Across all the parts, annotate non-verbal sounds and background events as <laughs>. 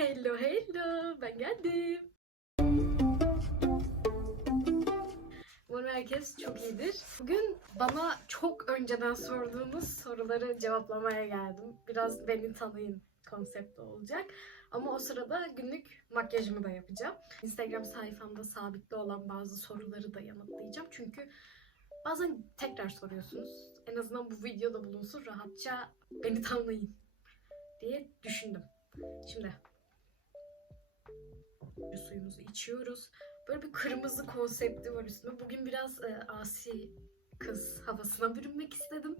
Hello hello ben geldim. Umarım herkes çok iyidir. Bugün bana çok önceden sorduğunuz soruları cevaplamaya geldim. Biraz beni tanıyın konsepti olacak. Ama o sırada günlük makyajımı da yapacağım. Instagram sayfamda sabitli olan bazı soruları da yanıtlayacağım. Çünkü bazen tekrar soruyorsunuz. En azından bu videoda bulunsun rahatça beni tanıyın diye düşündüm. Şimdi suyumuzu içiyoruz. Böyle bir kırmızı konsepti var üstünde. Bugün biraz e, asi kız havasına bürünmek istedim.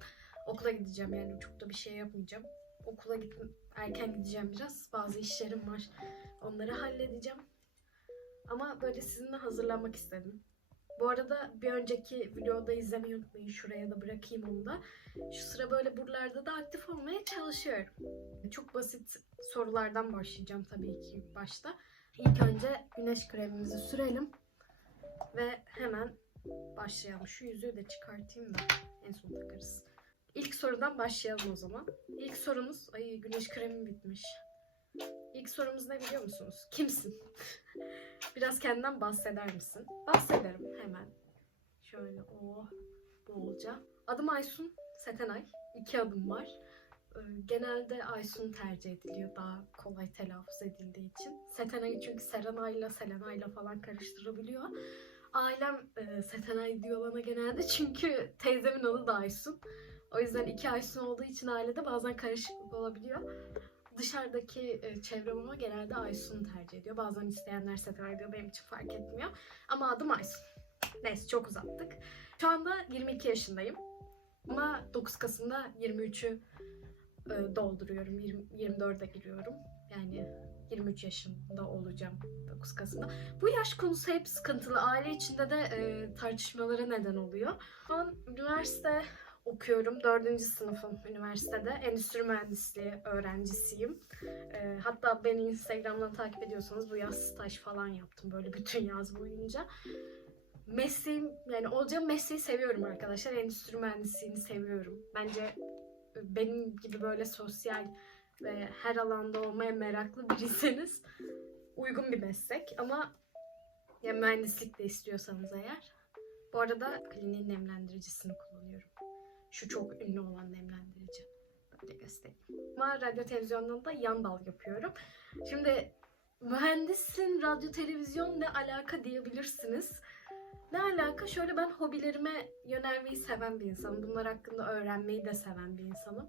Okula gideceğim yani çok da bir şey yapmayacağım. Okula git erken gideceğim biraz. Bazı işlerim var. Onları halledeceğim. Ama böyle sizinle hazırlanmak istedim. Bu arada bir önceki videoda izlemeyi unutmayın. Şuraya da bırakayım onu da. Şu sıra böyle buralarda da aktif olmaya çalışıyorum. Çok basit sorulardan başlayacağım tabii ki başta. İlk önce güneş kremimizi sürelim ve hemen başlayalım. Şu yüzüğü de çıkartayım da en son takarız. İlk sorudan başlayalım o zaman. İlk sorumuz, ay güneş kremim bitmiş. İlk sorumuz ne biliyor musunuz? Kimsin? <laughs> Biraz kendinden bahseder misin? Bahsederim hemen. Şöyle o bolca. Adım Aysun Setenay. İki adım var. Ee, Genelde Aysun tercih ediliyor daha kolay telaffuz edildiği için. Setenay çünkü Serenay'la Selenay'la falan karıştırabiliyor. Ailem e, Setenay diyor bana genelde <laughs> çünkü teyzemin adı da Aysun. O yüzden iki Aysun olduğu için ailede bazen karışıklık olabiliyor. Dışarıdaki e, çevrem ama genelde Aysun tercih ediyor. Bazen isteyenler Setenay diyor benim için fark etmiyor. Ama adım Aysun. Neyse çok uzattık. Şu anda 22 yaşındayım. Ama 9 Kasım'da 23'ü e, dolduruyorum. 20, 24'e giriyorum. Yani 23 yaşında olacağım 9 Kasım'da. Bu yaş konusu hep sıkıntılı. Aile içinde de e, tartışmalara neden oluyor. An üniversite okuyorum. Dördüncü sınıfım üniversitede. Endüstri mühendisliği öğrencisiyim. E, hatta beni Instagram'dan takip ediyorsanız bu yaz staj falan yaptım. Böyle bütün yaz boyunca. Mesleğim, yani olacağım mesleği seviyorum arkadaşlar. Endüstri mühendisliğini seviyorum. Bence benim gibi böyle sosyal ve her alanda olmaya meraklı biriyseniz uygun bir meslek ama ya mühendislik de istiyorsanız eğer. Bu arada kliniğin nemlendiricisini kullanıyorum. Şu çok ünlü olan nemlendirici. Böyle göstereyim. Ama radyo televizyondan da yan dal yapıyorum. Şimdi mühendissin, radyo televizyon ne alaka diyebilirsiniz. Ne alaka? Şöyle ben hobilerime yönelmeyi seven bir insanım. Bunlar hakkında öğrenmeyi de seven bir insanım.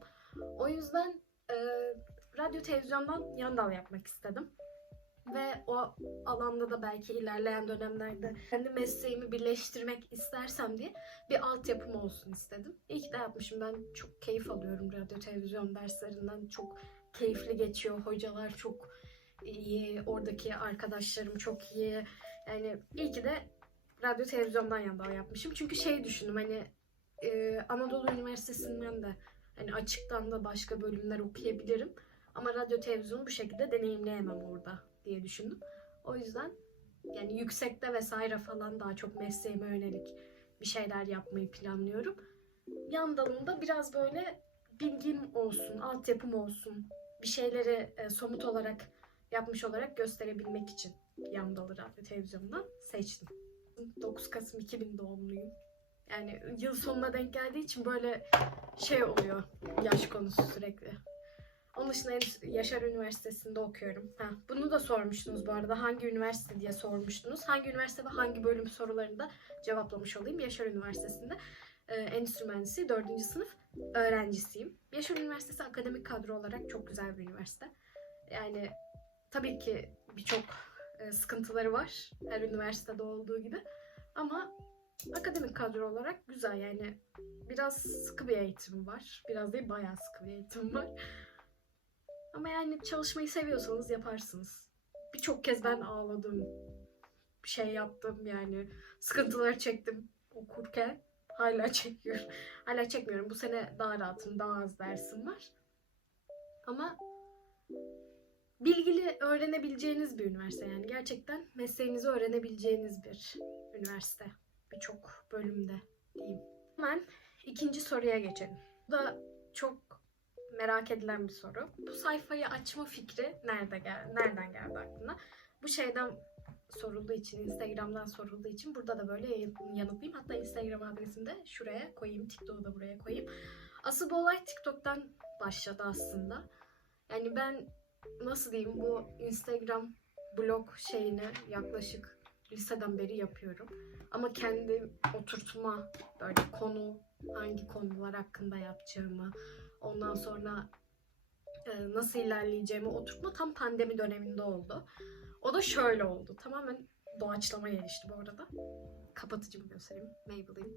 O yüzden e, radyo televizyondan yan dal yapmak istedim. Ve o alanda da belki ilerleyen dönemlerde kendi mesleğimi birleştirmek istersem diye bir altyapım olsun istedim. İyi ki de yapmışım. Ben çok keyif alıyorum radyo televizyon derslerinden. Çok keyifli geçiyor. Hocalar çok iyi. Oradaki arkadaşlarım çok iyi. Yani iyi ki de radyo televizyondan yan yapmışım. Çünkü şey düşündüm hani e, Anadolu Üniversitesi'nden de hani açıktan da başka bölümler okuyabilirim. Ama radyo televizyonu bu şekilde deneyimleyemem orada diye düşündüm. O yüzden yani yüksekte vesaire falan daha çok mesleğime yönelik bir şeyler yapmayı planlıyorum. Yan dalında biraz böyle bilgim olsun, altyapım olsun, bir şeyleri e, somut olarak yapmış olarak gösterebilmek için yan dalı radyo televizyondan seçtim. 9 Kasım 2000 doğumluyum. Yani yıl sonuna denk geldiği için böyle şey oluyor yaş konusu sürekli. Onun dışında Yaşar Üniversitesi'nde okuyorum. Ha, bunu da sormuştunuz bu arada. Hangi üniversite diye sormuştunuz. Hangi üniversite ve hangi bölüm sorularını da cevaplamış olayım. Yaşar Üniversitesi'nde e, Endüstri Mühendisi 4. sınıf öğrencisiyim. Yaşar Üniversitesi akademik kadro olarak çok güzel bir üniversite. Yani tabii ki birçok sıkıntıları var. Her üniversitede olduğu gibi. Ama akademik kadro olarak güzel yani biraz sıkı bir eğitim var. Biraz değil bayağı sıkı bir eğitim var. Ama yani çalışmayı seviyorsanız yaparsınız. Birçok kez ben ağladım. Bir şey yaptım yani. Sıkıntılar çektim okurken. Hala çekiyorum. <laughs> Hala çekmiyorum. Bu sene daha rahatım. Daha az dersim var. Ama bilgili öğrenebileceğiniz bir üniversite yani gerçekten mesleğinizi öğrenebileceğiniz bir üniversite birçok bölümde diyeyim. Hemen ikinci soruya geçelim. Bu da çok merak edilen bir soru. Bu sayfayı açma fikri nerede gel nereden geldi aklına? Bu şeyden sorulduğu için, Instagram'dan sorulduğu için burada da böyle yanıtlayayım. Hatta Instagram adresini de şuraya koyayım, TikTok'u da buraya koyayım. Asıl bu olay TikTok'tan başladı aslında. Yani ben nasıl diyeyim bu Instagram blog şeyini yaklaşık liseden beri yapıyorum. Ama kendi oturtma böyle konu, hangi konular hakkında yapacağımı, ondan sonra e, nasıl ilerleyeceğimi oturtma tam pandemi döneminde oldu. O da şöyle oldu. Tamamen doğaçlama gelişti bu arada. Kapatıcımı göstereyim. Maybelline.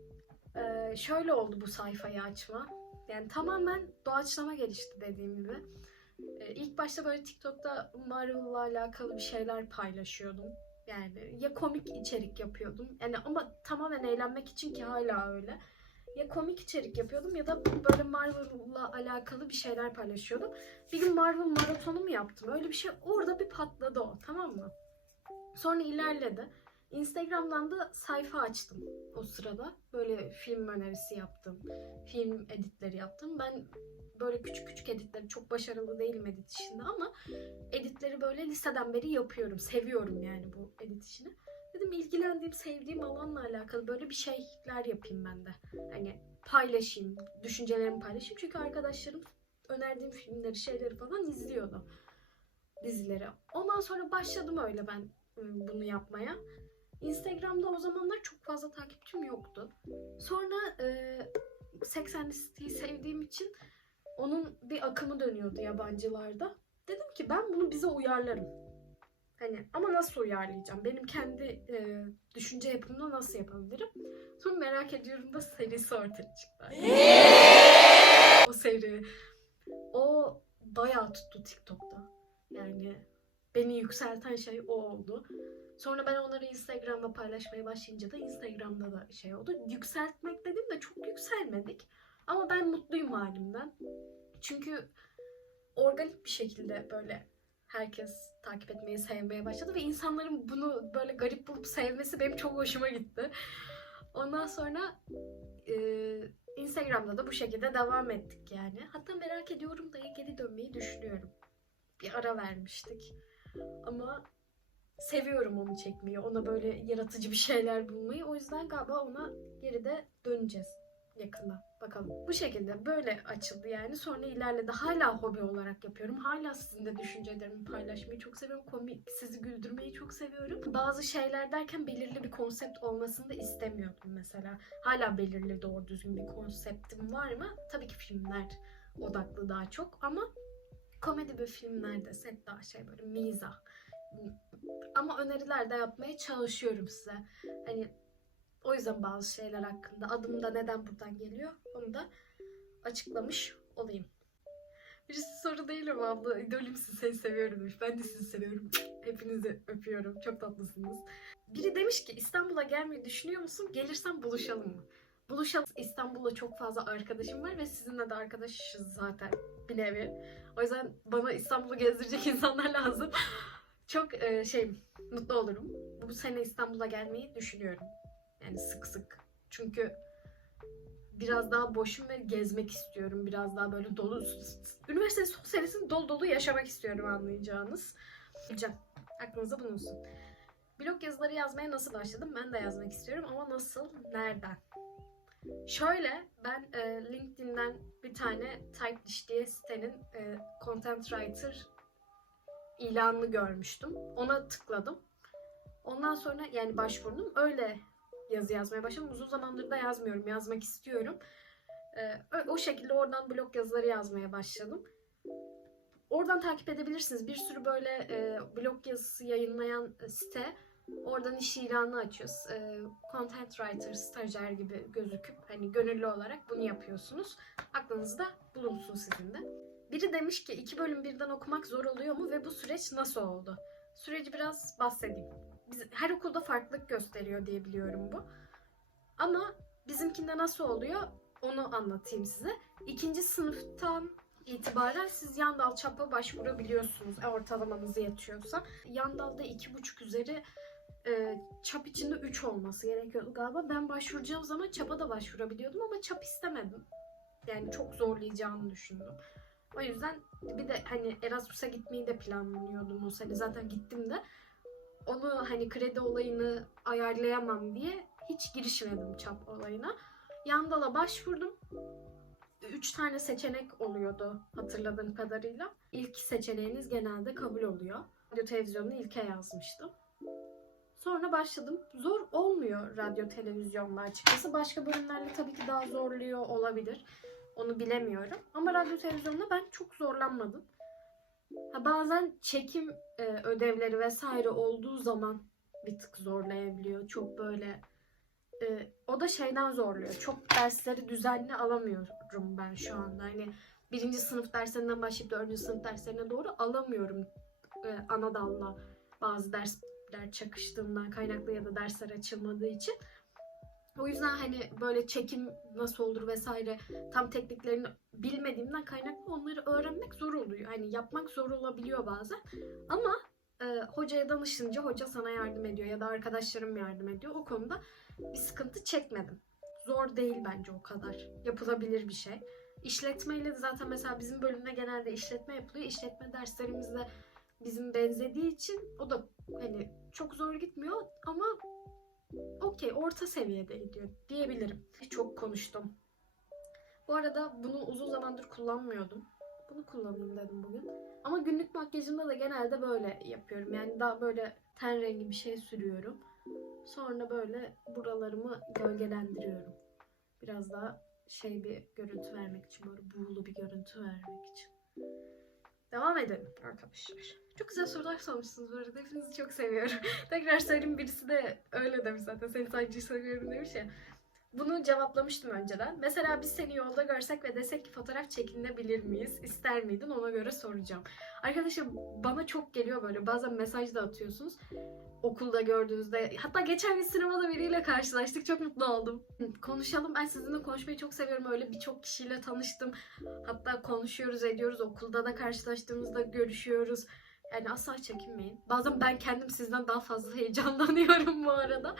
Ee, şöyle oldu bu sayfayı açma. Yani tamamen doğaçlama gelişti dediğim gibi. Ee, ilk başta böyle TikTok'ta Marvel'la alakalı bir şeyler paylaşıyordum. Yani ya komik içerik yapıyordum. Yani ama tamamen eğlenmek için ki hala öyle. Ya komik içerik yapıyordum ya da böyle Marvel'la alakalı bir şeyler paylaşıyordum. Bir gün Marvel maratonu mu yaptım? Öyle bir şey orada bir patladı o tamam mı? Sonra ilerledi. Instagram'dan da sayfa açtım o sırada. Böyle film önerisi yaptım. Film editleri yaptım. Ben böyle küçük küçük editleri çok başarılı değilim edit işinde ama editleri böyle liseden beri yapıyorum. Seviyorum yani bu edit işini. Dedim ilgilendiğim, sevdiğim alanla alakalı böyle bir şeyler yapayım ben de. Hani paylaşayım, düşüncelerimi paylaşayım. Çünkü arkadaşlarım önerdiğim filmleri, şeyleri falan izliyordu. Dizileri. Ondan sonra başladım öyle ben ım, bunu yapmaya. Instagram'da o zamanlar çok fazla takipçim yoktu. Sonra e, Sex and the City'yi sevdiğim için onun bir akımı dönüyordu yabancılarda. Dedim ki ben bunu bize uyarlarım. Hani ama nasıl uyarlayacağım? Benim kendi e, düşünce yapımda nasıl yapabilirim? Sonra merak ediyorum da serisi ortaya çıktı. o seri. O bayağı tuttu TikTok'ta. Yani beni yükselten şey o oldu. Sonra ben onları Instagram'da paylaşmaya başlayınca da Instagram'da da şey oldu. Yükseltmek dedim de çok yükselmedik. Ama ben mutluyum halimden. Çünkü organik bir şekilde böyle herkes takip etmeyi, sevmeye başladı ve insanların bunu böyle garip bulup sevmesi benim çok hoşuma gitti. Ondan sonra e, Instagram'da da bu şekilde devam ettik yani. Hatta merak ediyorum da geri dönmeyi düşünüyorum. Bir ara vermiştik. Ama seviyorum onu çekmeyi. Ona böyle yaratıcı bir şeyler bulmayı. O yüzden galiba ona geri de döneceğiz yakında. Bakalım. Bu şekilde böyle açıldı yani. Sonra ilerledi. Hala hobi olarak yapıyorum. Hala sizinle düşüncelerimi paylaşmayı çok seviyorum. Komik, sizi güldürmeyi çok seviyorum. Bazı şeyler derken belirli bir konsept olmasını da istemiyordum mesela. Hala belirli doğru düzgün bir konseptim var mı? Tabii ki filmler odaklı daha çok ama komedi bir filmler desek daha şey böyle mizah. Ama öneriler de yapmaya çalışıyorum size. Hani o yüzden bazı şeyler hakkında adım da neden buradan geliyor onu da açıklamış olayım. Birisi soru değil ama abla idolümsün seni seviyorum. Ben de sizi seviyorum. Hepinizi öpüyorum. Çok tatlısınız. Biri demiş ki İstanbul'a gelmeyi düşünüyor musun? Gelirsen buluşalım mı? Buluşalım. İstanbul'da çok fazla arkadaşım var ve sizinle de arkadaşız zaten bir nevi. O yüzden bana İstanbul'u gezdirecek <laughs> insanlar lazım. Çok e, şey mutlu olurum. Bu sene İstanbul'a gelmeyi düşünüyorum. Yani sık sık. Çünkü biraz daha boşum ve gezmek istiyorum. Biraz daha böyle dolu. Üniversite son senesini dolu dolu yaşamak istiyorum anlayacağınız. Hocam aklınızda bulunsun. Blog yazıları yazmaya nasıl başladım? Ben de yazmak istiyorum ama nasıl? Nereden? Şöyle ben e, LinkedIn'den bir tane Typedish diye sitenin e, content writer ilanını görmüştüm. Ona tıkladım. Ondan sonra yani başvurdum. Öyle yazı yazmaya başladım. Uzun zamandır da yazmıyorum. Yazmak istiyorum. Ö- o şekilde oradan blog yazıları yazmaya başladım. Oradan takip edebilirsiniz. Bir sürü böyle e, blog yazısı yayınlayan e, site. Oradan iş ilanı açıyoruz. E, content writer, stajyer gibi gözüküp hani gönüllü olarak bunu yapıyorsunuz. Aklınızda bulunsun sizin de. Biri demiş ki iki bölüm birden okumak zor oluyor mu ve bu süreç nasıl oldu? Süreci biraz bahsedeyim. Biz, her okulda farklılık gösteriyor diye biliyorum bu. Ama bizimkinde nasıl oluyor onu anlatayım size. İkinci sınıftan itibaren siz yan dal çapa başvurabiliyorsunuz e, ortalamanız yetiyorsa. Yan dalda iki buçuk üzeri e, çap içinde 3 olması gerekiyordu galiba. Ben başvuracağım zaman çapa da başvurabiliyordum ama çap istemedim. Yani çok zorlayacağını düşündüm. O yüzden bir de hani Erasmus'a gitmeyi de planlıyordum o sene. Zaten gittim de. Onu hani kredi olayını ayarlayamam diye hiç girişmedim çap olayına. Yandal'a başvurdum. Üç tane seçenek oluyordu hatırladığım kadarıyla. İlk seçeneğiniz genelde kabul oluyor. Radyo televizyonunu ilke yazmıştım. Sonra başladım. Zor olmuyor radyo televizyonla açıkçası. Başka bölümlerle tabii ki daha zorluyor olabilir. Onu bilemiyorum. Ama radyo televizyonda ben çok zorlanmadım. Ha, bazen çekim e, ödevleri vesaire olduğu zaman bir tık zorlayabiliyor. Çok böyle e, o da şeyden zorluyor. Çok dersleri düzenli alamıyorum ben şu anda. Hani birinci sınıf derslerinden başlayıp dördüncü sınıf derslerine doğru alamıyorum e, ana dalla bazı dersler çakıştığından kaynaklı ya da dersler açılmadığı için. O yüzden hani böyle çekim nasıl olur vesaire tam tekniklerini bilmediğimden kaynaklı onları öğrenmek zor oluyor. Hani yapmak zor olabiliyor bazen. Ama e, hocaya danışınca hoca sana yardım ediyor ya da arkadaşlarım yardım ediyor. O konuda bir sıkıntı çekmedim. Zor değil bence o kadar. Yapılabilir bir şey. İşletmeyle de zaten mesela bizim bölümde genelde işletme yapılıyor. İşletme derslerimizde bizim benzediği için o da hani çok zor gitmiyor ama okey orta seviyede gidiyor diyebilirim. Çok konuştum. Bu arada bunu uzun zamandır kullanmıyordum. Bunu kullanayım dedim bugün. Ama günlük makyajımda da genelde böyle yapıyorum. Yani daha böyle ten rengi bir şey sürüyorum. Sonra böyle buralarımı gölgelendiriyorum. Biraz daha şey bir görüntü vermek için, böyle buğulu bir görüntü vermek için. Devam edelim arkadaşlar. Çok güzel sorular sormuşsunuz bu arada. Hepinizi çok seviyorum. <laughs> Tekrar söyleyeyim birisi de öyle demiş zaten. Seni sadece seviyorum demiş ya. Bunu cevaplamıştım önceden. Mesela biz seni yolda görsek ve desek ki fotoğraf çekinebilir miyiz? İster miydin? Ona göre soracağım. Arkadaşlar bana çok geliyor böyle. Bazen mesaj da atıyorsunuz. Okulda gördüğünüzde. Hatta geçen gün sinemada biriyle karşılaştık. Çok mutlu oldum. Konuşalım. Ben sizinle konuşmayı çok seviyorum. Öyle birçok kişiyle tanıştım. Hatta konuşuyoruz, ediyoruz. Okulda da karşılaştığımızda görüşüyoruz. Yani asla çekinmeyin. Bazen ben kendim sizden daha fazla <laughs> heyecanlanıyorum bu arada.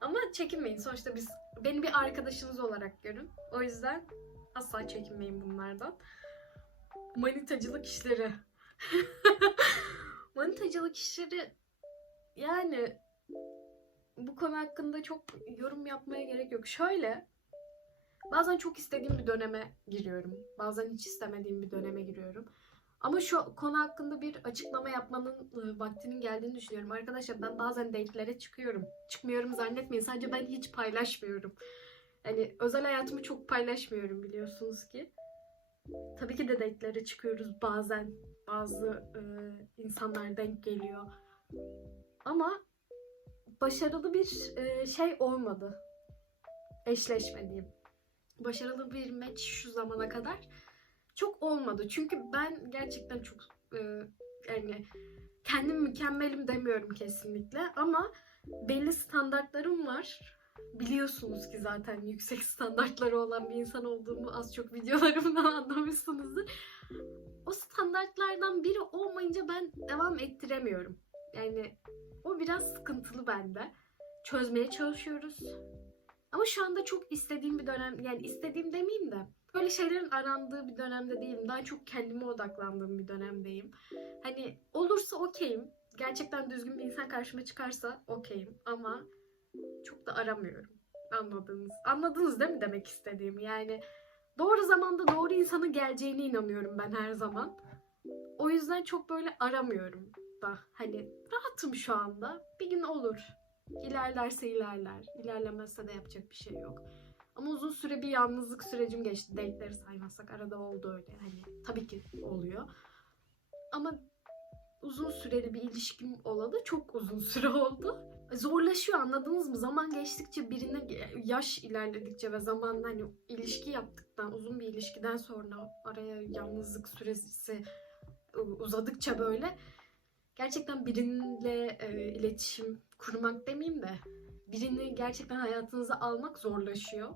Ama çekinmeyin. Sonuçta biz beni bir arkadaşınız olarak görün. O yüzden asla çekinmeyin bunlardan. Manitacılık işleri. <laughs> Manitacılık işleri yani bu konu hakkında çok yorum yapmaya gerek yok. Şöyle bazen çok istediğim bir döneme giriyorum. Bazen hiç istemediğim bir döneme giriyorum. Ama şu konu hakkında bir açıklama yapmanın e, vaktinin geldiğini düşünüyorum. Arkadaşlar ben bazen date'lere çıkıyorum. Çıkmıyorum zannetmeyin. Sadece ben hiç paylaşmıyorum. Yani özel hayatımı çok paylaşmıyorum biliyorsunuz ki. Tabii ki de date'lere çıkıyoruz bazen. Bazı e, insanlar denk geliyor. Ama başarılı bir e, şey olmadı. Eşleşmediğim. Başarılı bir match şu zamana kadar çok olmadı. Çünkü ben gerçekten çok e, yani kendim mükemmelim demiyorum kesinlikle ama belli standartlarım var. Biliyorsunuz ki zaten yüksek <laughs> standartları olan bir insan olduğumu az çok videolarımdan <laughs> anlamışsınızdır. O standartlardan biri olmayınca ben devam ettiremiyorum. Yani o biraz sıkıntılı bende. Çözmeye çalışıyoruz. Ama şu anda çok istediğim bir dönem, yani istediğim demeyeyim de böyle şeylerin arandığı bir dönemde değilim. Daha çok kendime odaklandığım bir dönemdeyim. Hani olursa okeyim. Gerçekten düzgün bir insan karşıma çıkarsa okeyim. Ama çok da aramıyorum. Anladınız. Anladınız değil mi demek istediğimi? Yani doğru zamanda doğru insanın geleceğine inanıyorum ben her zaman. O yüzden çok böyle aramıyorum da. Hani rahatım şu anda. Bir gün olur. İlerlerse ilerler. İlerlemezse de yapacak bir şey yok. Ama uzun süre bir yalnızlık sürecim geçti. Date'leri saymazsak arada oldu öyle. Hani tabii ki oluyor. Ama uzun süreli bir ilişkim olalı çok uzun süre oldu. Zorlaşıyor anladınız mı? Zaman geçtikçe birine yaş ilerledikçe ve zaman hani ilişki yaptıktan uzun bir ilişkiden sonra araya yalnızlık süresi uzadıkça böyle gerçekten biriyle e, iletişim kurmak demeyeyim de birini gerçekten hayatınıza almak zorlaşıyor.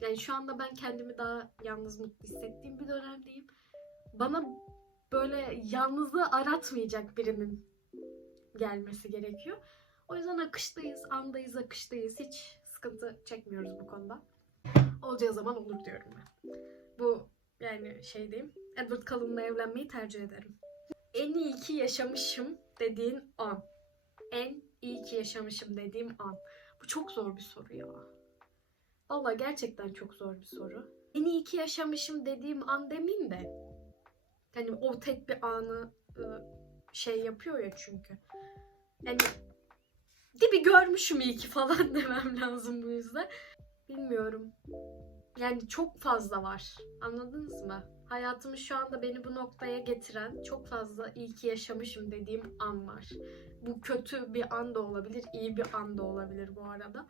Yani şu anda ben kendimi daha yalnız mutlu hissettiğim bir dönemdeyim. Bana böyle yalnızlığı aratmayacak birinin gelmesi gerekiyor. O yüzden akıştayız, andayız, akıştayız. Hiç sıkıntı çekmiyoruz bu konuda. Olacağı zaman olur diyorum ben. Bu yani şey diyeyim, Edward Cullen'la evlenmeyi tercih ederim. En iyi ki yaşamışım dediğin an. En iyi ki yaşamışım dediğim an. Bu çok zor bir soru ya. Valla gerçekten çok zor bir soru. En iyi ki yaşamışım dediğim an demeyeyim de. Hani o tek bir anı ı, şey yapıyor ya çünkü. Yani dibi görmüşüm iyi ki falan <laughs> demem lazım bu yüzden. Bilmiyorum. Yani çok fazla var. Anladınız mı? Hayatımı şu anda beni bu noktaya getiren çok fazla iyi ki yaşamışım dediğim an var. Bu kötü bir an da olabilir, iyi bir an da olabilir bu arada.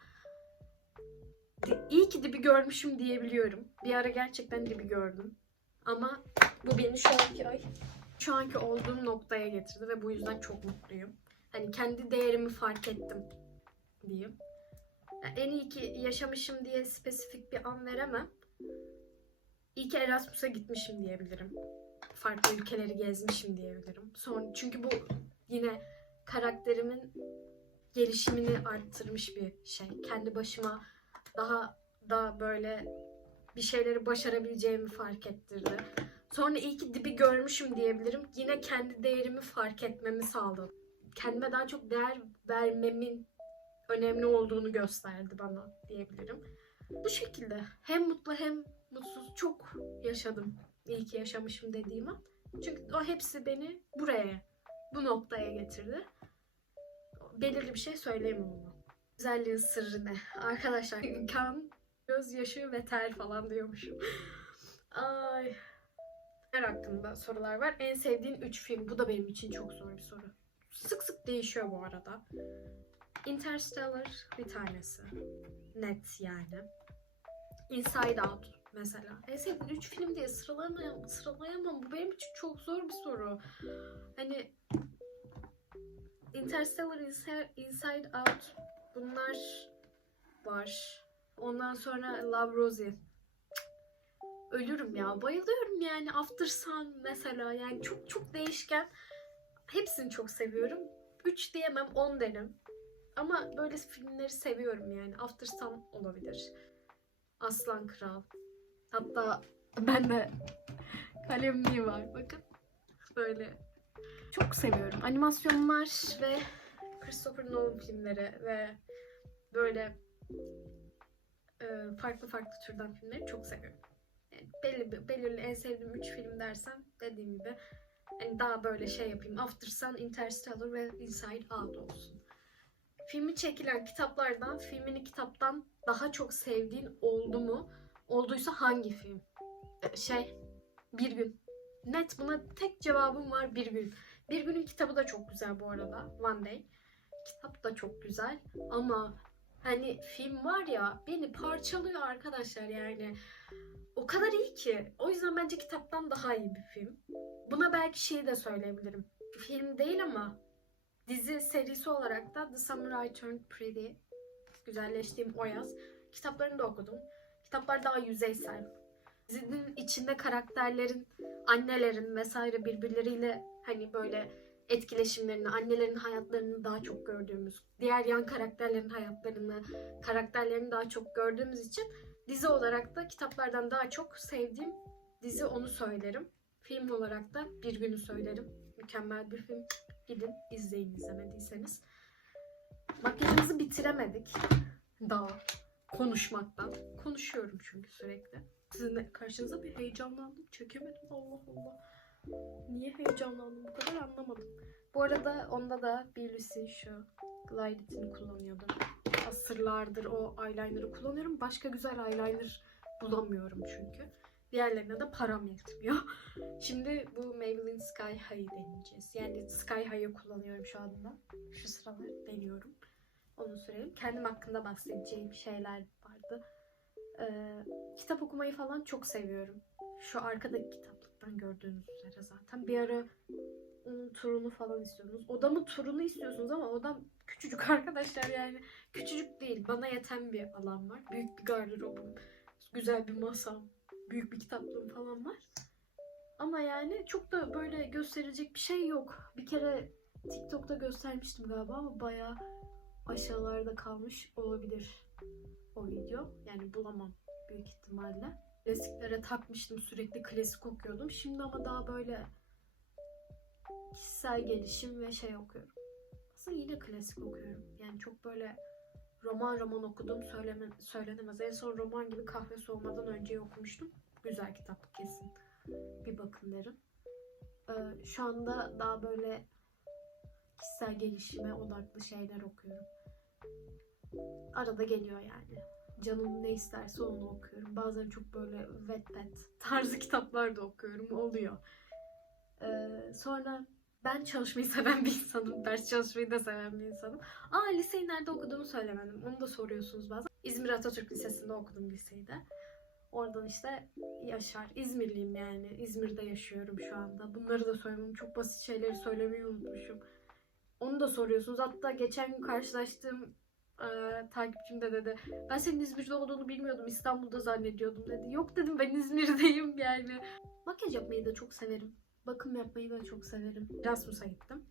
İyi ki dibi görmüşüm diyebiliyorum. Bir ara gerçekten dibi gördüm. Ama bu beni şu anki ay şu anki olduğum noktaya getirdi ve bu yüzden çok mutluyum. Hani kendi değerimi fark ettim diyeyim. Ya en iyi ki yaşamışım diye spesifik bir an veremem. İyi ki Erasmus'a gitmişim diyebilirim. Farklı ülkeleri gezmişim diyebilirim. Son çünkü bu yine karakterimin gelişimini arttırmış bir şey. Kendi başıma daha da böyle bir şeyleri başarabileceğimi fark ettirdi. Sonra iyi ki dibi görmüşüm diyebilirim. Yine kendi değerimi fark etmemi sağladı. Kendime daha çok değer vermemin önemli olduğunu gösterdi bana diyebilirim. Bu şekilde hem mutlu hem mutsuz çok yaşadım. İyi ki yaşamışım dediğim an. Çünkü o hepsi beni buraya, bu noktaya getirdi. Belirli bir şey söyleyemem ama. Güzelliğin sırrı ne? Arkadaşlar kan, gözyaşı ve ter falan diyormuşum. Ay. Her hakkında sorular var. En sevdiğin 3 film. Bu da benim için çok zor bir soru. Sık sık değişiyor bu arada. Interstellar bir tanesi. Net yani. Inside Out mesela. En sevdiğim 3 film diye sıralayamam, sıralayamam. Bu benim için çok zor bir soru. Hani Interstellar, Inside Out bunlar var. Ondan sonra Love Rosie. Ölürüm ya. Bayılıyorum yani. After Sun mesela. Yani çok çok değişken. Hepsini çok seviyorum. 3 diyemem 10 derim. Ama böyle filmleri seviyorum yani. After Sun olabilir. Aslan Kral. Hatta ben de kalemliği var bakın. Böyle çok seviyorum. Animasyonlar ve Christopher Nolan filmleri ve böyle e, farklı farklı türden filmleri çok seviyorum. Yani belli, belirli en sevdiğim 3 film dersem dediğim gibi hani daha böyle şey yapayım. After Sun, Interstellar ve Inside Out olsun. Filmi çekilen kitaplardan, filmini kitaptan daha çok sevdiğin oldu mu? Olduysa hangi film? Ee, Şey, Bir Gün. Net buna tek cevabım var Bir Gün. Bir Gün'ün kitabı da çok güzel bu arada. One Day. Kitap da çok güzel ama hani film var ya beni parçalıyor arkadaşlar yani. O kadar iyi ki. O yüzden bence kitaptan daha iyi bir film. Buna belki şeyi de söyleyebilirim. Film değil ama dizi serisi olarak da The Summer I Turned Pretty. Güzelleştiğim o yaz. Kitaplarını da okudum. Kitaplar daha yüzeysel. Dizinin içinde karakterlerin, annelerin vesaire birbirleriyle hani böyle etkileşimlerini, annelerin hayatlarını daha çok gördüğümüz, diğer yan karakterlerin hayatlarını, karakterlerini daha çok gördüğümüz için dizi olarak da kitaplardan daha çok sevdiğim dizi onu söylerim. Film olarak da Bir Günü söylerim. Mükemmel bir film. Gidin izleyin izlemediyseniz. Makyajımızı bitiremedik. Daha konuşmaktan. Konuşuyorum çünkü sürekli. Sizinle karşınıza bir heyecanlandım. Çekemedim Allah Allah. Niye heyecanlandım bu kadar anlamadım. Bu arada onda da bir Lucy şu Glidit'ini kullanıyordum. Asırlardır o eyeliner'ı kullanıyorum. Başka güzel eyeliner bulamıyorum çünkü. Diğerlerine de param yetmiyor. <laughs> Şimdi bu Maybelline Sky High'ı deneyeceğiz. Yani Sky High'ı kullanıyorum şu anda. Şu sıralar deniyorum. Onu söyleyeyim. Kendim hakkında bahsedeceğim şeyler vardı. Ee, kitap okumayı falan çok seviyorum. Şu arkadaki kitaplıktan gördüğünüz üzere zaten. Bir ara onun turunu falan istiyordunuz. Odamı turunu istiyorsunuz ama odam küçücük <laughs> arkadaşlar yani. Küçücük değil. Bana yeten bir alan var. Büyük bir gardırobum. Güzel bir masam. Büyük bir kitaplığım falan var. Ama yani çok da böyle gösterecek bir şey yok. Bir kere TikTok'ta göstermiştim galiba ama bayağı aşağılarda kalmış olabilir o video. Yani bulamam büyük ihtimalle. Klasiklere takmıştım sürekli klasik okuyordum. Şimdi ama daha böyle kişisel gelişim ve şey okuyorum. Aslında yine klasik okuyorum. Yani çok böyle roman roman okudum söyleme, söylenemez. En son roman gibi kahve soğumadan önce okumuştum. Güzel kitap kesin. Bir bakın derim. Ee, şu anda daha böyle kişisel gelişime odaklı şeyler okuyorum. Arada geliyor yani. Canım ne isterse onu okuyorum. Bazen çok böyle Wattpad tarzı <laughs> kitaplar da okuyorum. Oluyor. Ee, sonra ben çalışmayı seven bir insanım. Ders çalışmayı da seven bir insanım. Aa liseyi nerede okuduğumu söylemedim. Onu da soruyorsunuz bazen. İzmir Atatürk Lisesi'nde okudum liseyi de. Oradan işte Yaşar. İzmirliyim yani. İzmir'de yaşıyorum şu anda. Bunları da söylemem. Çok basit şeyleri söylemeyi unutmuşum. Onu da soruyorsunuz. Hatta geçen gün karşılaştığım e, takipçim de dedi. Ben senin İzmir'de olduğunu bilmiyordum. İstanbul'da zannediyordum dedi. Yok dedim ben İzmir'deyim yani. Makyaj yapmayı da çok severim. Bakım yapmayı da çok severim. Erasmus'a gittim.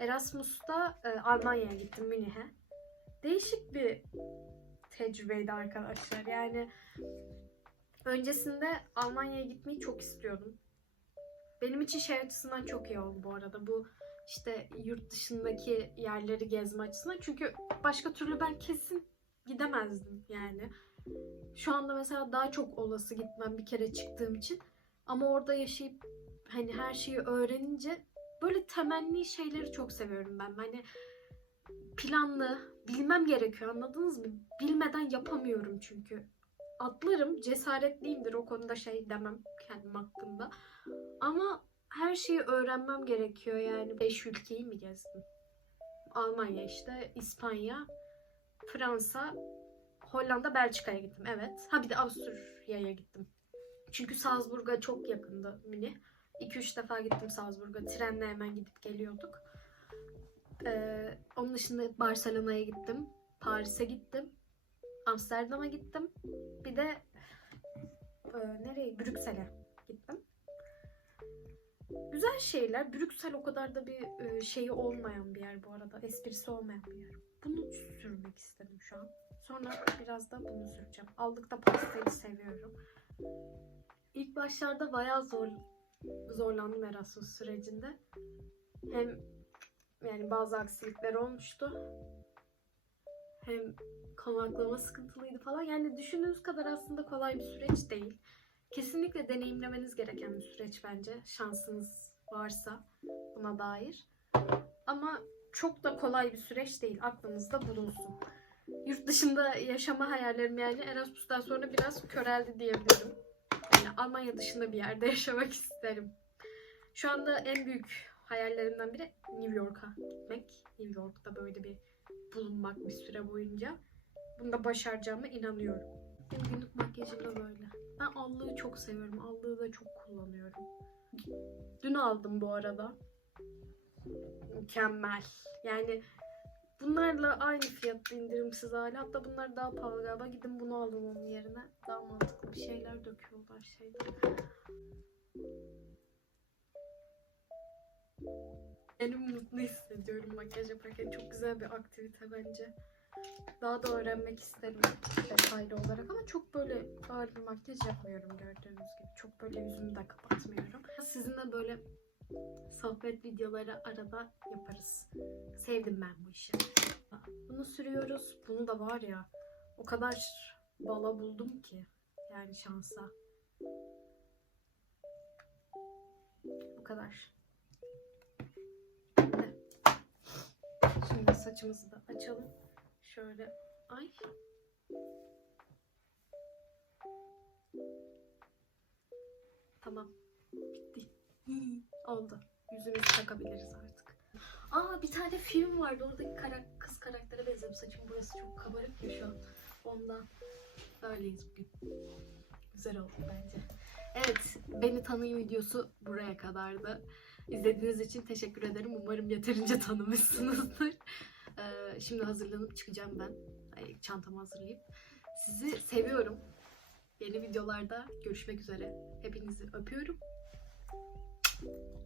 Erasmus'ta e, Almanya'ya gittim Münih'e. Değişik bir tecrübeydi arkadaşlar. Yani öncesinde Almanya'ya gitmeyi çok istiyordum. Benim için şey açısından çok iyi oldu bu arada. Bu işte yurt dışındaki yerleri gezme açısından. Çünkü başka türlü ben kesin gidemezdim yani. Şu anda mesela daha çok olası gitmem bir kere çıktığım için. Ama orada yaşayıp hani her şeyi öğrenince böyle temenni şeyleri çok seviyorum ben. Hani planlı, bilmem gerekiyor anladınız mı? Bilmeden yapamıyorum çünkü. Atlarım, cesaretliyimdir o konuda şey demem kendim hakkında. Ama her şeyi öğrenmem gerekiyor yani. 5 ülkeyi mi gezdim? Almanya işte, İspanya, Fransa, Hollanda, Belçika'ya gittim evet. Ha bir de Avusturya'ya gittim. Çünkü Salzburg'a çok yakındı Münih. 2-3 defa gittim Salzburg'a. Trenle hemen gidip geliyorduk. Ee, onun dışında Barcelona'ya gittim. Paris'e gittim. Amsterdam'a gittim. Bir de e, nereye? Brüksel'e gittim. Güzel şeyler. Brüksel o kadar da bir e, şeyi olmayan bir yer bu arada. Esprisi olmayan bir yer. Bunu sürmek istedim şu an. Sonra biraz da bunu süreceğim. Aldıkta pastayı seviyorum. İlk başlarda bayağı zor zorlandım Erasmus sürecinde. Hem yani bazı aksilikler olmuştu. Hem konaklama sıkıntılıydı falan. Yani düşündüğünüz kadar aslında kolay bir süreç değil. Kesinlikle deneyimlemeniz gereken bir süreç bence. Şansınız varsa buna dair. Ama çok da kolay bir süreç değil. Aklınızda bulunsun. Yurt dışında yaşama hayallerim yani Erasmus'tan sonra biraz köreldi diyebilirim. Yani Almanya dışında bir yerde <laughs> yaşamak isterim. Şu anda en büyük hayallerimden biri New York'a gitmek. New York'ta böyle bir bulunmak bir süre boyunca. Bunu da başaracağıma inanıyorum. Günlük makyajım da böyle. Ben allığı çok seviyorum. Allığı da çok kullanıyorum. Dün aldım bu arada. Mükemmel. Yani bunlarla aynı fiyatta indirimsiz hali. Hatta bunlar daha pahalı galiba. Gidin bunu alın onun yerine. Daha mantıklı bir şeyler döküyorlar şeyden. Kendimi mutlu hissediyorum makyaj yaparken. Çok güzel bir aktivite bence. Daha da öğrenmek isterim detaylı olarak ama çok böyle ağır bir makyaj yapmıyorum gördüğünüz gibi. Çok böyle yüzümü de kapatmıyorum. Sizinle böyle sohbet videoları arada yaparız. Sevdim ben bu işi. Bunu sürüyoruz. Bunu da var ya o kadar bala buldum ki. Yani şansa. Bu kadar. Şimdi saçımızı da açalım. Şöyle. Ay. Tamam. Bitti. <laughs> Oldu. Yüzümüzü takabiliriz artık. Aa bir tane film vardı. Oradaki kara- kız karaktere benzedim. Saçım burası çok kabarık ya şu an. Ondan. Öyleyiz bugün. Güzel oldu bence. Evet. Beni tanıyın videosu buraya kadardı. İzlediğiniz için teşekkür ederim. Umarım yeterince tanımışsınızdır. Ee, şimdi hazırlanıp çıkacağım ben. Ay, çantamı hazırlayıp. Sizi seviyorum. Yeni videolarda görüşmek üzere. Hepinizi öpüyorum.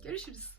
Görüşürüz.